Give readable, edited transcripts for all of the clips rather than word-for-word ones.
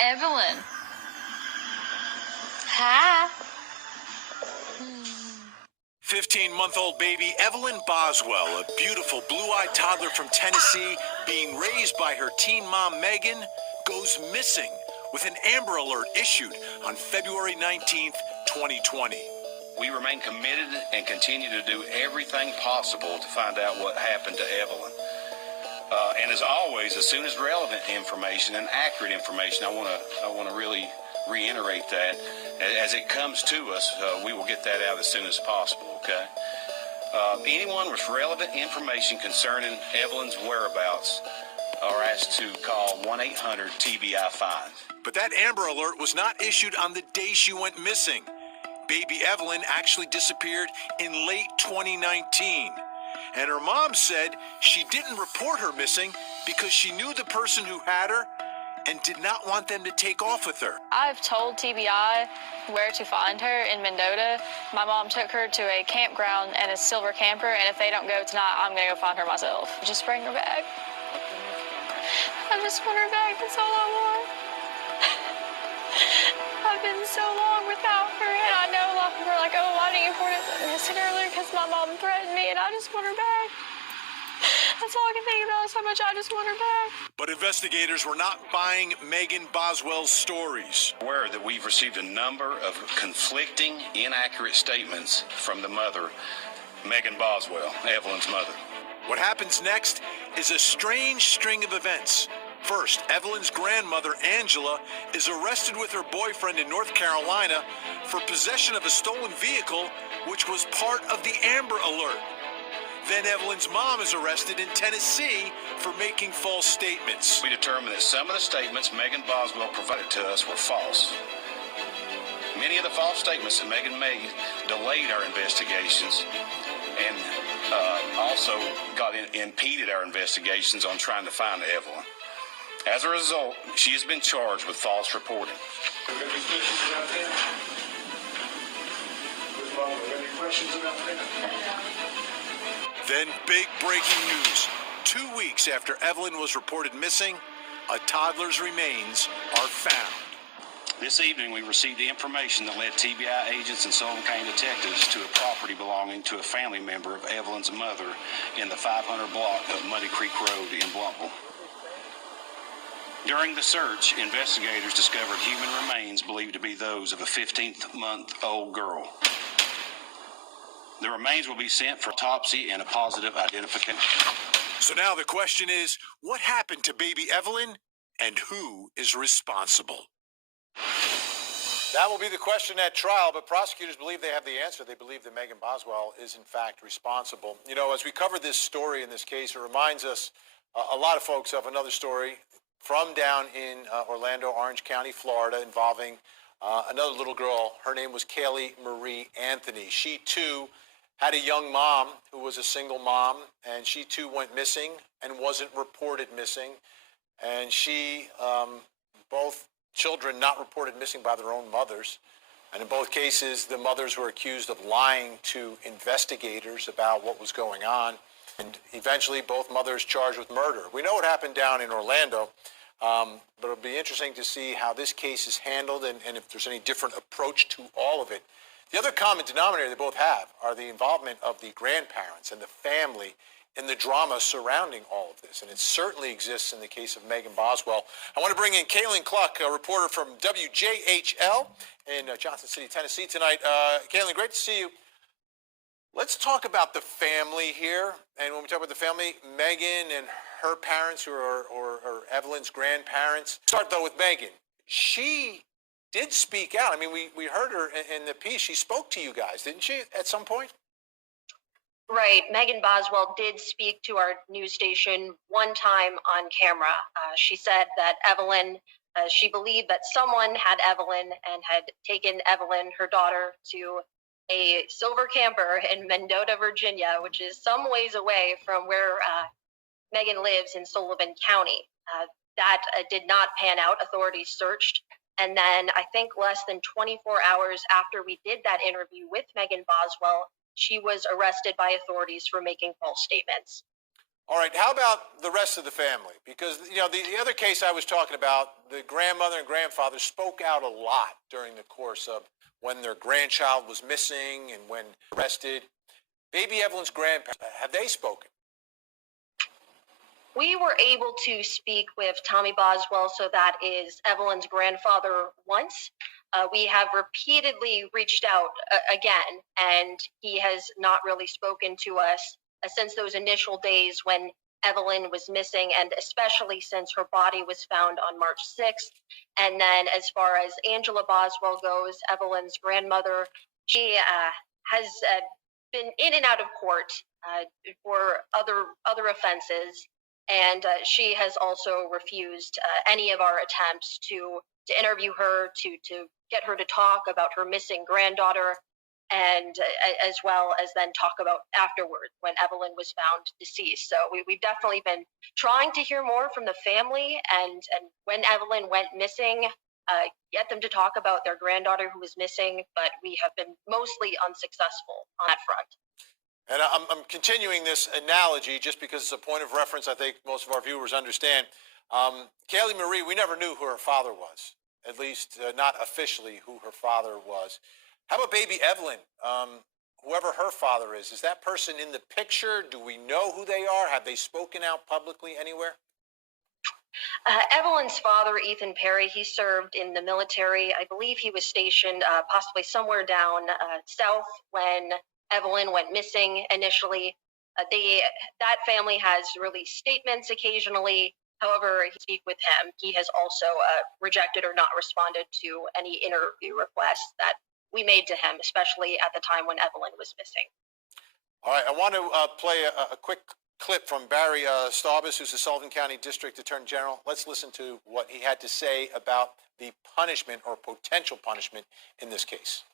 Evelyn. Hi. 15-month-old baby Evelyn Boswell, a beautiful blue-eyed toddler from Tennessee, being raised by her teen mom Megan, goes missing with an Amber Alert issued on February 19th, 2020. We remain committed and continue to do everything possible to find out what happened to Evelyn. And as always, as soon as relevant information and accurate information, I want to really reiterate that. As it comes to us, we will get that out as soon as possible, okay? Anyone with relevant information concerning Evelyn's whereabouts are asked to call 1-800-TBI-5. But that Amber Alert was not issued on the day she went missing. Baby Evelyn actually disappeared in late 2019. And her mom said she didn't report her missing because she knew the person who had her and did not want them to take off with her. I've told TBI where to find her in Mendota. My mom took her to a campground and a silver camper, and if they don't go tonight, I'm going to go find her myself. Just bring her back. I just want her back. That's all I want. I've been so long without her, and I know a lot of people are like, oh, why didn't you report it missing earlier? Because my mom threatened me, and I just want her back. That's all I can think about is how much I just want her back. But investigators were not buying Megan Boswell's stories. Aware that we've received a number of conflicting, inaccurate statements from the mother, Megan Boswell, Evelyn's mother. What happens next is a strange string of events. First, Evelyn's grandmother, Angela, is arrested with her boyfriend in North Carolina for possession of a stolen vehicle, which was part of the Amber Alert. Then Evelyn's mom is arrested in Tennessee for making false statements. We determined that some of the statements Megan Boswell provided to us were false. Many of the false statements that Megan made delayed our investigations and also impeded our investigations on trying to find Evelyn. As a result, she has been charged with false reporting. Any questions about that? Any questions about that? Then big breaking news. 2 weeks after Evelyn was reported missing, a toddler's remains are found. This evening, we received the information that led TBI agents and Sullivan County detectives to a property belonging to a family member of Evelyn's mother in the 500 block of Muddy Creek Road in Blumpville. During the search, investigators discovered human remains believed to be those of a 15-month-old girl. The remains will be sent for autopsy and a positive identification. So now the question is, what happened to baby Evelyn and who is responsible? That will be the question at trial, but prosecutors believe they have the answer. They believe that Megan Boswell is, in fact, responsible. You know, as we cover this story in this case, it reminds us, a lot of folks, of another story from down in Orlando, Orange County, Florida, involving another little girl. Her name was Kaylee Marie Anthony. She, too, had a young mom who was a single mom, and she, too, went missing and wasn't reported missing. And she, both children not reported missing by their own mothers. And in both cases, the mothers were accused of lying to investigators about what was going on. And eventually, both mothers charged with murder. We know what happened down in Orlando, but it'll be interesting to see how this case is handled and if there's any different approach to all of it. The other common denominator they both have are the involvement of the grandparents and the family in the drama surrounding all of this. And it certainly exists in the case of Megan Boswell. I want to bring in Kaylin Cluck, a reporter from WJHL in Johnson City, Tennessee tonight. Kaylin, great to see you. Let's talk about the family here. And when we talk about the family, Megan and her parents, who are or Evelyn's grandparents. Start, though, with Megan. She did speak out. I mean, we heard her in the piece. She spoke to you guys, didn't she, at some point? Right. Megan Boswell did speak to our news station one time on camera. She said that Evelyn, she believed that someone had Evelyn and had taken Evelyn, her daughter, to a silver camper in Mendota, Virginia, which is some ways away from where Megan lives in Sullivan County. That did not pan out. Authorities searched. And then I think less than 24 hours after we did that interview with Megan Boswell, she was arrested by authorities for making false statements. All right, how about the rest of the family? Because, you know, the other case I was talking about, the grandmother and grandfather spoke out a lot during the course of when their grandchild was missing and when arrested. Baby Evelyn's grandparents, have they spoken? We were able to speak with Tommy Boswell, so that is Evelyn's grandfather, once. We have repeatedly reached out again, and he has not really spoken to us since those initial days when Evelyn was missing, and especially since her body was found on March 6th. And then as far as Angela Boswell goes, Evelyn's grandmother, she has been in and out of court for other offenses. And she has also refused any of our attempts to interview her, to get her to talk about her missing granddaughter, and as well as then talk about afterward when Evelyn was found deceased. So we've definitely been trying to hear more from the family, and when Evelyn went missing, get them to talk about their granddaughter who was missing, but we have been mostly unsuccessful on that front. And I'm continuing this analogy just because it's a point of reference I think most of our viewers understand. Kaylee Marie, we never knew who her father was, at least not officially who her father was. How about baby Evelyn? Whoever her father is that person in the picture? Do we know who they are? Have they spoken out publicly anywhere? Evelyn's father, Ethan Perry, he served in the military. I believe he was stationed possibly somewhere down south when Evelyn went missing initially. That family has released statements occasionally. However, if you speak with him, he has also rejected or not responded to any interview requests that we made to him, especially at the time when Evelyn was missing. All right, I want to play a quick clip from Barry Staubis, who's the Sullivan County District Attorney General. Let's listen to what he had to say about the punishment or potential punishment in this case.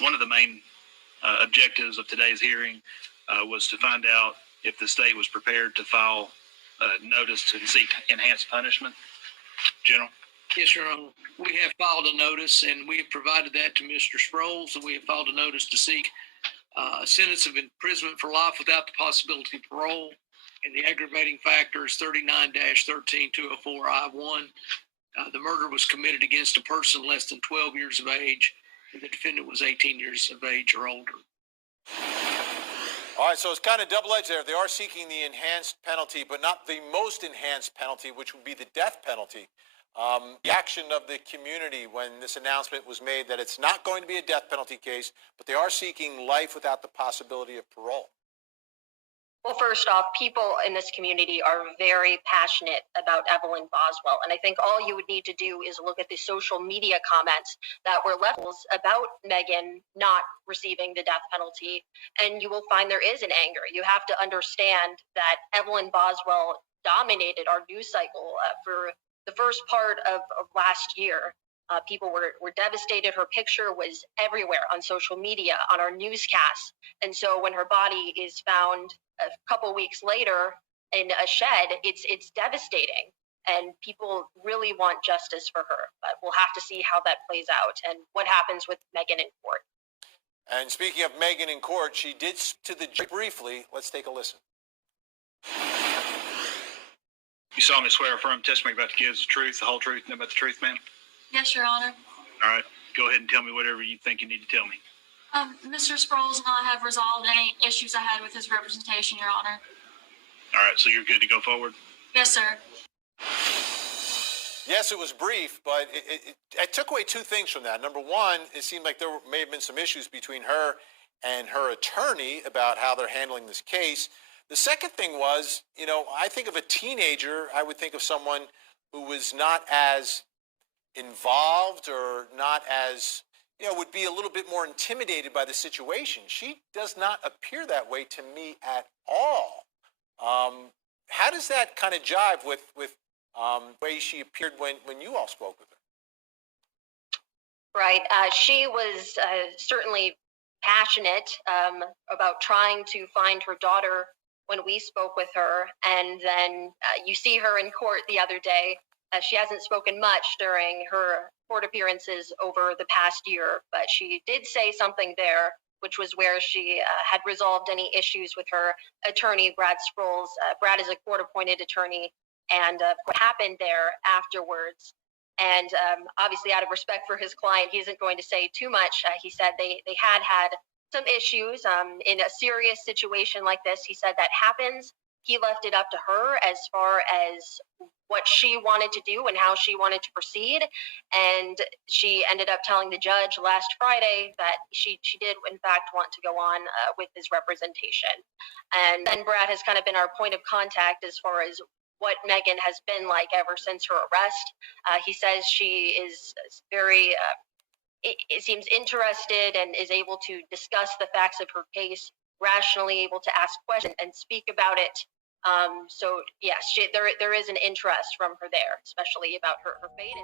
One of the main objectives of today's hearing was to find out if the state was prepared to file a notice to seek enhanced punishment. General? Yes, Your Honor. We have filed a notice, and we have provided that to Mr. Sproles, and we have filed a notice to seek a sentence of imprisonment for life without the possibility of parole. And the aggravating factor is 39-13204 I-1. The murder was committed against a person less than 12 years of age. The defendant was 18 years of age or older. All right, so it's kind of double-edged there. They are seeking the enhanced penalty, but not the most enhanced penalty, which would be the death penalty. The action of the community when this announcement was made that it's not going to be a death penalty case, but they are seeking life without the possibility of parole. Well, first off, people in this community are very passionate about Evelyn Boswell. And I think all you would need to do is look at the social media comments that were left about Megan not receiving the death penalty, and you will find there is an anger. You have to understand that Evelyn Boswell dominated our news cycle for the first part of last year. People were devastated. Her picture was everywhere on social media, on our newscasts. And so when her body is found a couple weeks later in a shed, it's devastating. And people really want justice for her. But we'll have to see how that plays out and what happens with Megan in court. And speaking of Megan in court, she did speak to the jury briefly. Let's take a listen. You solemnly swear or affirm testimony about to give the truth, the whole truth, and about the truth, ma'am? Yes, Your Honor. All right. Go ahead and tell me whatever you think you need to tell me. Mr. Sproles and I have resolved any issues I had with his representation, Your Honor. All right, so you're good to go forward? Yes, sir. Yes, it was brief, but it took away two things from that. Number one, it seemed like there may have been some issues between her and her attorney about how they're handling this case. The second thing was, you know, I think of a teenager, I would think of someone who was not as involved or not as, you know, would be a little bit more intimidated by the situation. She does not appear that way to me at all. How does that kind of jive with the way she appeared when you all spoke with her? Right. She was certainly passionate about trying to find her daughter when we spoke with her. And then you see her in court the other day. She hasn't spoken much during her court appearances over the past year, but she did say something there which was where she had resolved any issues with her attorney, Brad Sproles. Brad is a court-appointed attorney, and what happened there afterwards. And obviously, out of respect for his client, he isn't going to say too much. He said they had some issues in a serious situation like this. He said that happens. He left it up to her as far as what she wanted to do and how she wanted to proceed. And she ended up telling the judge last Friday that she did, in fact, want to go on with his representation. And then Brad has kind of been our point of contact as far as what Megan has been like ever since her arrest. He says she is very, it seems interested and is able to discuss the facts of her case, rationally able to ask questions and speak about it. So yes, there is an interest from her there, especially about her fate.